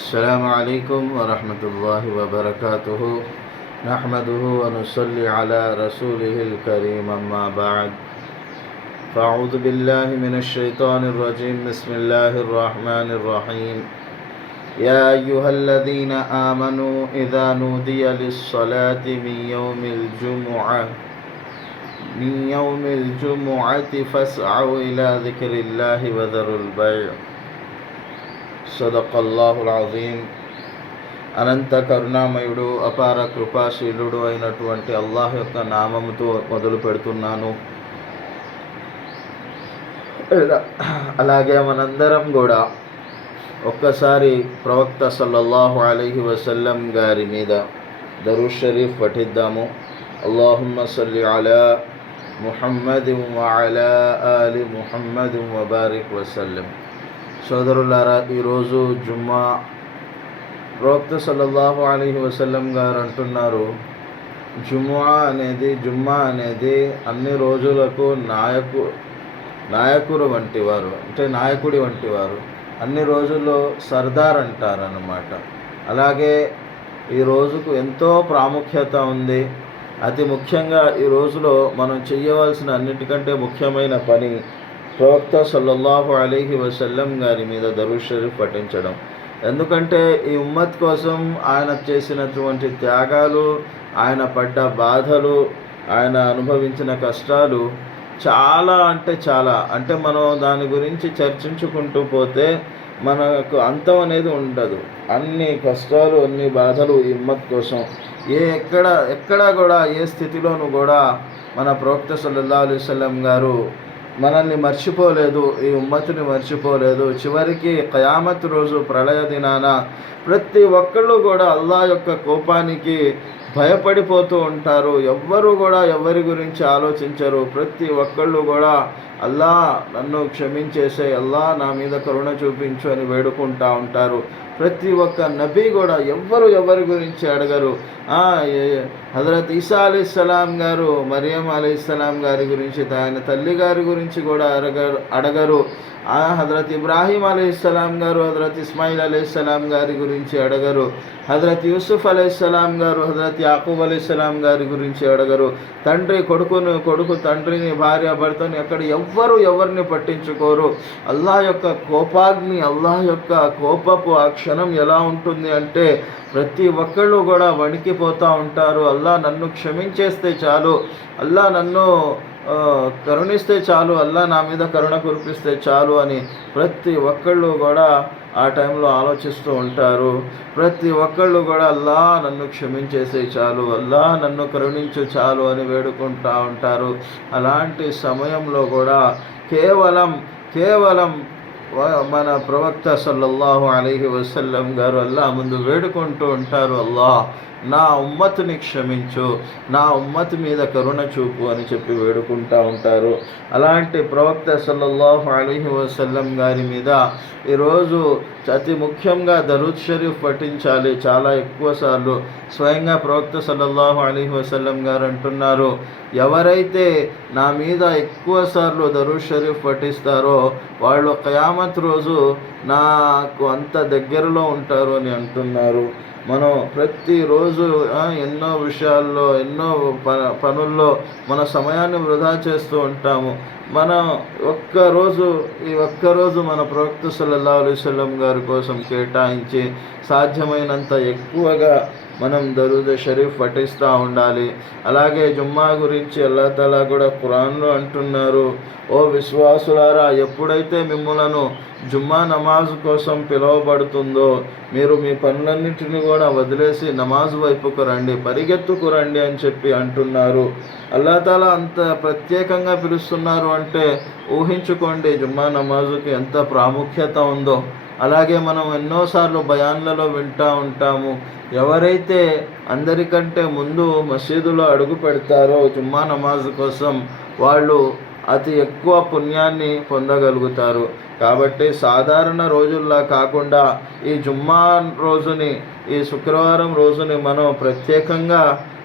السلام عليكم ورحمة الله وبركاته. نحمده ونصلي على رسوله الكريم، أما بعد. فأعوذ بالله من الشيطان الرجيم. بسم الله الرحمن الرحيم. يا أيها الذين آمنوا إذا نودي للصلاة من يوم الجمعة فاسعوا إلى ذكر الله وذروا البيع. సదకల్లాహుల్ అజీమ్. అనంత కరుణామయుడు, అపార కృపాశీలుడు అయినటువంటి అల్లాహ్ యొక్క నామముతో మొదలు పెడుతున్నాను. అలాగే మనందరం కూడా ఒక్కసారి ప్రవక్త సల్లల్లాహు అలైహి వసల్లం గారి మీద దరూద్ షరీఫ్ పఠిద్దాము. అల్లాహుమ్మ సల్లి అలా ముహమ్మద్ వఅలా ఆలి ముహమ్మద్ వబారిక్ వసల్లం. సోదరులారా, ఈరోజు జుమ్మా. ప్రవక్త సల్లల్లాహు అలైహి వసల్లం గారు అంటున్నారు, జుమ్మా అనేది అన్ని రోజులకు నాయకుడు వంటివారు, అంటే నాయకుడి వంటివారు. అన్ని రోజుల్లో సర్దార్ అంటారన్నమాట. అలాగే ఈ రోజుకు ఎంతో ప్రాముఖ్యత ఉంది. అతి ముఖ్యంగా ఈ రోజులో మనం చేయవలసిన అన్నిటికంటే ముఖ్యమైన పని ప్రవక్త సల్లల్లాహు అలైహి వసల్లం గారి మీద దరూద్ షరీఫ్ పఠించడం. ఎందుకంటే ఈ ఉమ్మత్ కోసం ఆయన చేసినటువంటి త్యాగాలు, ఆయన పడ్డ బాధలు, ఆయన అనుభవించిన కష్టాలు చాలా అంటే మనం దాని గురించి చర్చించుకుంటూ పోతే మనకు అంతం అనేది ఉండదు. అన్ని కష్టాలు, అన్ని బాధలు ఈ ఉమ్మత్ కోసం. ఎక్కడ కూడా ఏ స్థితిలోనూ కూడా మన ప్రవక్త సల్లల్లాహు అలైహి వసల్లం గారు మనల్ని మర్చిపోలేదు, ఈ ఉమ్మతిని మర్చిపోలేదు. చివరికి ఖయామత్ రోజు, ప్రళయ దినాన ప్రతి ఒక్కళ్ళు కూడా అల్లాహ్ యొక్క కోపానికి భయపడిపోతూ ఉంటారు. ఎవ్వరూ కూడా ఎవరి గురించి ఆలోచించరు. ప్రతి ఒక్కళ్ళు కూడా అల్లా నన్ను క్షమించేసే, అల్లా నా మీద కరుణ చూపించు అని వేడుకుంటూ ఉంటారు. ప్రతి ఒక్క నబీ కూడా ఎవరి గురించి అడగరు. హజరత్ ఈసా అలైహిస్సలాం గారు మరియం అలైహిస్సలాం గారి గురించి, ఆయన తల్లి గారి గురించి కూడా అడగరు. హజరత్ ఇబ్రాహీం అలైహిస్సలాం గారు, హజరత్ ఇస్మాయిల్ అలైహిస్సలాం గారి గురించి అడగరు. హజరత్ యూసుఫ్ అలైహిస్సలాం గారు, హజరత్ యాకూబ్ అలైహిస్సలాం గారి గురించి అడగరు. కొడుకు తండ్రిని, భార్య భర్తని ఎక్కడ ఎవరిని పట్టించుకోరు. అల్లాహ్ యొక్క కోపాగ్ని, అల్లాహ్ యొక్క కోపపు ఆ క్షణం ఎలా ఉంటుంది అంటే ప్రతి ఒక్కళ్ళు కూడా వణికిపోతూ ఉంటారు. అల్లాహ్ నన్ను క్షమించేస్తే చాలు, అల్లాహ్ నన్ను కరుణిస్తే చాలు, అల్లాహ్ నా మీద కరుణ కురిపిస్తే చాలు అని ప్రతి ఒక్కళ్ళు కూడా ఆ టైంలో ఆలోచిస్తూ ఉంటారు. ప్రతి ఒక్కళ్ళు కూడా అల్లాహ్ నన్ను క్షమించేసే చాలు, అల్లాహ్ నన్ను కరుణించు చాలు అని వేడుకుంటూ ఉంటారు. అలాంటి సమయంలో కూడా కేవలం మన ప్రవక్త సల్లల్లాహు అలైహి వసల్లం గారు అల్లాహ్ ముందు వేడుకుంటూ ఉంటారు, అల్లాహ్ నా ఉమ్మతుని క్షమించు, నా ఉమ్మతి మీద కరుణ చూపు అని చెప్పి వేడుకుంటూ ఉంటారు. అలాంటి ప్రవక్త సల్లల్లాహు అలైహి వసల్లం గారి మీద ఈరోజు అతి ముఖ్యంగా దరూద్ షరీఫ్ పఠించాలి చాలా ఎక్కువ సార్లు. స్వయంగా ప్రవక్త సల్లల్లాహు అలైహి వసల్లం గారు అంటున్నారు, ఎవరైతే నా మీద ఎక్కువ సార్లు దరూద్ షరీఫ్ పఠిస్తారో వాళ్ళు ఖయామత్ రోజు నాకు అంత దగ్గరలో ఉంటారు అని అంటున్నారు. మనం ప్రతిరోజు ఎన్నో విషయాల్లో, ఎన్నో పనుల్లో మన సమయాన్ని వృధా చేస్తూ ఉంటాము. మనం ఒక్కరోజు మన ప్రవక్త సల్లల్లాహు అలైహి వసల్లం గారి కోసం కేటాయించి సాధ్యమైనంత ఎక్కువగా మనం దరూద్ షరీఫ్ పఠిస్తూ ఉండాలి. అలాగే జుమ్మా గురించి అల్లాహ్ తఆలా కూడా ఖురాన్లో అంటున్నారు, ఓ విశ్వాసులారా, ఎప్పుడైతే మిమ్ములను జుమ్మా నమాజ్ కోసం పిలువబడుతుందో మీరు మీ పనులన్నింటినీ కూడా వదిలేసి నమాజ్ వైపుకు రండి, పరిగెత్తుకు రండి అని చెప్పి అంటున్నారు. అల్లాహ్ తఆలా అంత ప్రత్యేకంగా పిలుస్తున్నారు అంటే ఊహించుకోండి జుమ్మా నమాజుకి ఎంత ప్రాముఖ్యత ఉందో. అలాగే మనం ఎన్నోసార్లు బయాన్లలో వింటూ ఉంటాము, ఎవరైతే అందరికంటే ముందు మసీదులో అడుగు పెడతారో జుమ్మా నమాజ్ కోసం వాళ్ళు అతి ఎక్కువ పుణ్యాన్ని పొందగలుగుతారు. కాబట్టి సాధారణ రోజుల్లా కాకుండా ఈ జుమ్మా రోజుని, ఈ శుక్రవారం రోజుని మనం ప్రత్యేకంగా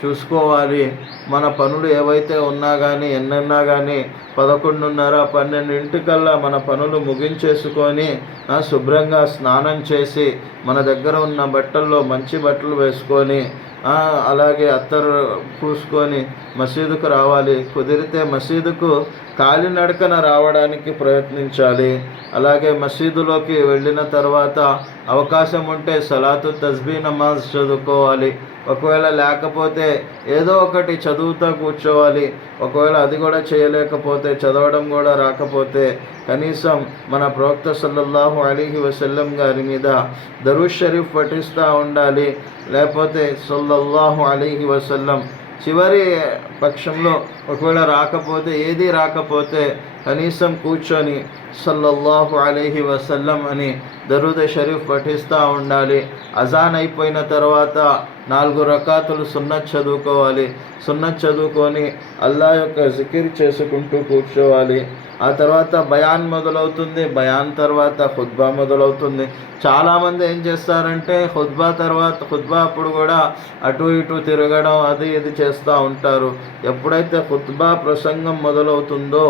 చూసుకోవాలి. మన పనులు ఏవైతే ఉన్నా కానీ ఎన్నున్నా కానీ 11:30, 12 మన పనులు ముగించేసుకొని శుభ్రంగా స్నానం చేసి మన దగ్గర ఉన్న బట్టల్లో మంచి బట్టలు వేసుకొని అలాగే అత్తరు పూసుకొని మసీదుకు రావాలి. కుదిరితే మసీదుకు కాలినడకన రావడానికి ప్రయత్నించాలి. అలాగే మసీదులోకి వెళ్ళిన తర్వాత అవకాశం ఉంటే సలాతు తస్బీ నమాజ్ చదువుకోవాలి. ఒకవేళ లేకపోతే ఏదో ఒకటి చదువుతూ కూర్చోవాలి. ఒకవేళ అది కూడా చేయలేకపోతే, చదవడం కూడా రాకపోతే కనీసం మన ప్రవక్త సల్లల్లాహు అలైహి వసల్లం గారి మీద దరూద్ షరీఫ్ పఠిస్తూ ఉండాలి. లేకపోతే సల్లల్లాహు అలైహి వసల్లం చివరి పక్షంలో ఒకవేళ ఏది రాకపోతే కనీసం కూర్చొని సల్లల్లాహు అలైహి వసల్లం అని దరూద్ షరీఫ్ పఠిస్తూ ఉండాలి. అజాన్ అయిపోయిన తర్వాత 4 రకాతులు సున్నత్ చదువుకోవాలి. సున్నత్ చదువుకొని అల్లా యొక్క జికిర్ చేసుకుంటూ కూర్చోవాలి. ఆ తర్వాత బయాన్ మొదలవుతుంది. బయాన్ తర్వాత ఖుత్బా మొదలవుతుంది. చాలామంది ఏం చేస్తారంటే ఖుత్బా అప్పుడు కూడా అటు ఇటు తిరగడం అది ఇది చేస్తూ ఉంటారు. ఎప్పుడైతే ఖుత్బా ప్రసంగం మొదలవుతుందో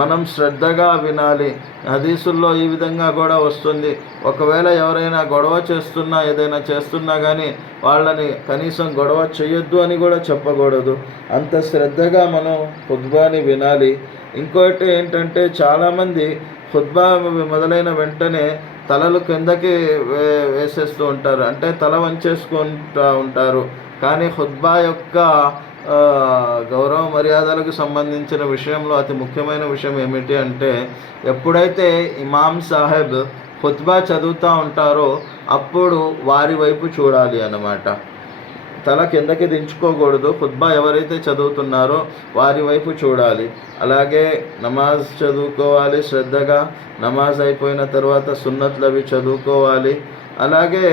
మనం శ్రద్ధగా వినాలి. హదీసుల్లో ఈ విధంగా కూడా వస్తుంది. ఒకవేళ ఎవరైనా గొడవ చేస్తున్నా ఏదైనా చేస్తున్నా కానీ వాళ్ళని కనీసం గొడవ చేయొద్దు అని కూడా చెప్పకూడదు. అంత శ్రద్ధగా మనం ఖుత్బాని వినాలి. ఇంకోటి ఏంటంటే చాలామంది ఖుత్బా మొదలైన వెంటనే తలలు కిందకి వేసేస్తూ ఉంటారు, అంటే తల వంచేసుకుంటూ ఉంటారు. కానీ ఖుత్బా యొక్క గౌరవ మర్యాదలకు సంబంధించిన విషయంలో అతి ముఖ్యమైన విషయం ఏమిటి అంటే ఎప్పుడైతే ఇమాం సాహెబ్ ఖుత్బా చదువుతూ ఉంటారో అప్పుడు వారి వైపు చూడాలి అన్నమాట. తల కిందకి దించుకోకూడదు. ఖుత్బా ఎవరైతే చదువుతున్నారో వారి వైపు చూడాలి. అలాగే నమాజ్ చదువుకోవాలి శ్రద్ధగా. నమాజ్ అయిపోయిన తర్వాత సున్నత్లు అవి చదువుకోవాలి. అలాగే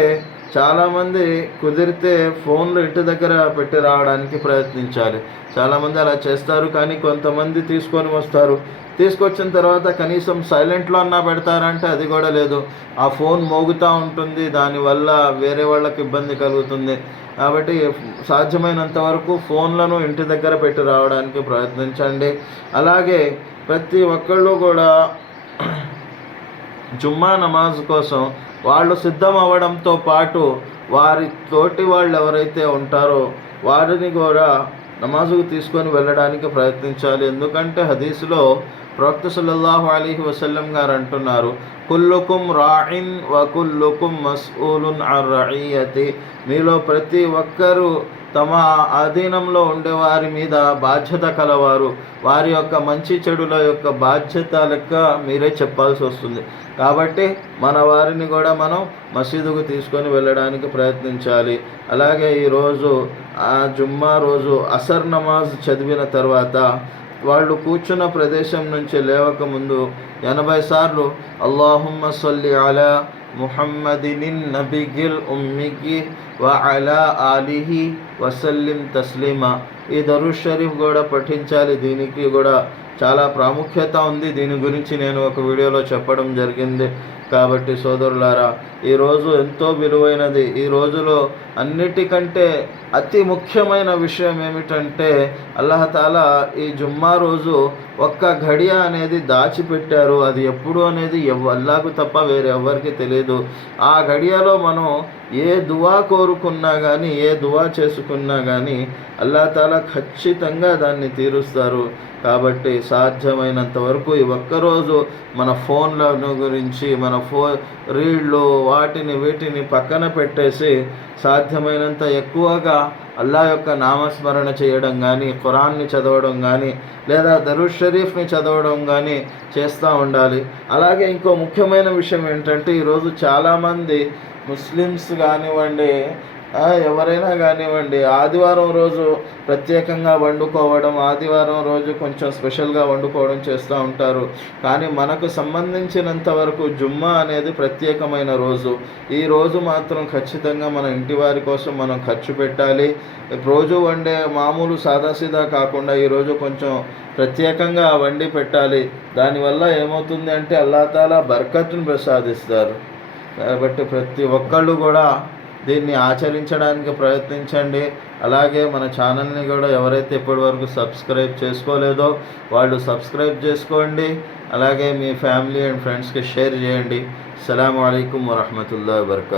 చాలామంది కుదిరితే ఫోన్లు ఇంటి దగ్గర పెట్టి రావడానికి ప్రయత్నించాలి. చాలామంది అలా చేస్తారు, కానీ కొంతమంది తీసుకొని వస్తారు. తీసుకొచ్చిన తర్వాత కనీసం సైలెంట్లో అన్నా పెడతారంటే అది కూడా లేదు. ఆ ఫోన్ మోగుతూ ఉంటుంది, దానివల్ల వేరే వాళ్ళకి ఇబ్బంది కలుగుతుంది. కాబట్టి సాధ్యమైనంత వరకు ఫోన్లను ఇంటి దగ్గర పెట్టి రావడానికి ప్రయత్నించండి. అలాగే ప్రతి ఒక్కళ్ళు కూడా జుమ్మా నమాజ్ కోసం వాళ్ళు సిద్ధం అవ్వడంతో పాటు వారి తోటి వాళ్ళు ఎవరైతే ఉంటారో వారిని కూడా నమాజుకు తీసుకొని వెళ్ళడానికి ప్రయత్నించాలి. ఎందుకంటే హదీసులో ప్రవక్త సల్లల్లాహు అలైహి వసల్లం గారు అంటున్నారు, కుల్లుకుం రాయిన్ వ కుల్లుకుం మస్ఊలున్ అన్ రఇయతి. మీలో ప్రతి ఒక్కరూ తమ ఆధీనంలో ఉండేవారి మీద బాధ్యత కలవారు. వారి యొక్క మంచి చెడుల యొక్క బాధ్యత లెక్క మీరే చెప్పాల్సి వస్తుంది. కాబట్టి మన వారిని కూడా మనం మసీదుకు తీసుకొని వెళ్ళడానికి ప్రయత్నించాలి. అలాగే ఈరోజు జుమ్మా రోజు అసర్ నమాజ్ చదివిన తర్వాత వాళ్ళు కూర్చున్న ప్రదేశం నుంచి లేవకముందు 80 సార్లు అల్లాహుమ్మ సల్లి అలా ముహమ్మదిన్ నబిగిల్ ఉమ్మికి వ అలా ఆలిహి వసల్లిం తస్లీమా. ఈ దరూద్ షరీఫ్ కూడా పఠించాలి. దీనికి కూడా చాలా ప్రాముఖ్యత ఉంది. దీని గురించి నేను ఒక వీడియోలో చెప్పడం జరిగింది. కాబట్టి సోదరులారా, ఈరోజు ఎంతో విలువైనది. ఈ రోజులో అన్నిటికంటే అతి ముఖ్యమైన విషయం ఏమిటంటే అల్లాహ్ తాలా ఈ జుమ్మా రోజు ఒక్క ఘడియ అనేది దాచిపెట్టారు. అది ఎప్పుడు అనేది అల్లాహకు తప్ప వేరే ఎవరికి తెలియదు. ఆ ఘడియలో మనం ఏ దువా కోరుకున్నా కానీ ఏ దువా చేసుకున్నా కానీ అల్లాహ్ తాలా ఖచ్చితంగా దాన్ని తీరుస్తారు. కాబట్టి సాధ్యమైనంత వరకు ఈ ఒక్కరోజు మన ఫోన్లను గురించి మన రీళ్ళు వీటిని పక్కన పెట్టేసి సాధ్యమైనంత ఎక్కువగా అల్లా యొక్క నామస్మరణ చేయడం కానీ, ఖురాన్ని చదవడం కానీ, లేదా దరూద్ షరీఫ్ని చదవడం కానీ చేస్తూ ఉండాలి. అలాగే ఇంకో ముఖ్యమైన విషయం ఏంటంటే ఈరోజు చాలామంది ముస్లిమ్స్ కానివ్వండి ఎవరైనా కానివ్వండి ఆదివారం రోజు ప్రత్యేకంగా వండుకోవడం, ఆదివారం రోజు కొంచెం స్పెషల్గా వండుకోవడం చేస్తూ ఉంటారు. కానీ మనకు సంబంధించినంత వరకు జుమ్మా అనేది ప్రత్యేకమైన రోజు. ఈ రోజు మాత్రం ఖచ్చితంగా మన ఇంటి వారి కోసం మనం ఖర్చు పెట్టాలి. రోజు వండే మామూలు సాదాసీదా కాకుండా ఈరోజు కొంచెం ప్రత్యేకంగా వండి పెట్టాలి. దానివల్ల ఏమవుతుంది అంటే అల్లాహ్ తాలా బర్కత్ను ప్రసాదిస్తారు. కాబట్టి ప్రతి ఒక్కళ్ళు కూడా దీన్ని ఆచరించడానికి ప్రయత్నించండి. అలాగే మన ఛానల్ని కూడా ఎవరైతే ఇప్పటివరకు సబ్స్క్రైబ్ చేసుకోలేదో వాళ్ళు సబ్స్క్రైబ్ చేసుకోండి. అలాగే మీ ఫ్యామిలీ అండ్ ఫ్రెండ్స్కి షేర్ చేయండి. అస్సలాము అలైకుం వరహ్మతుల్లాహి వబరకాతుహు.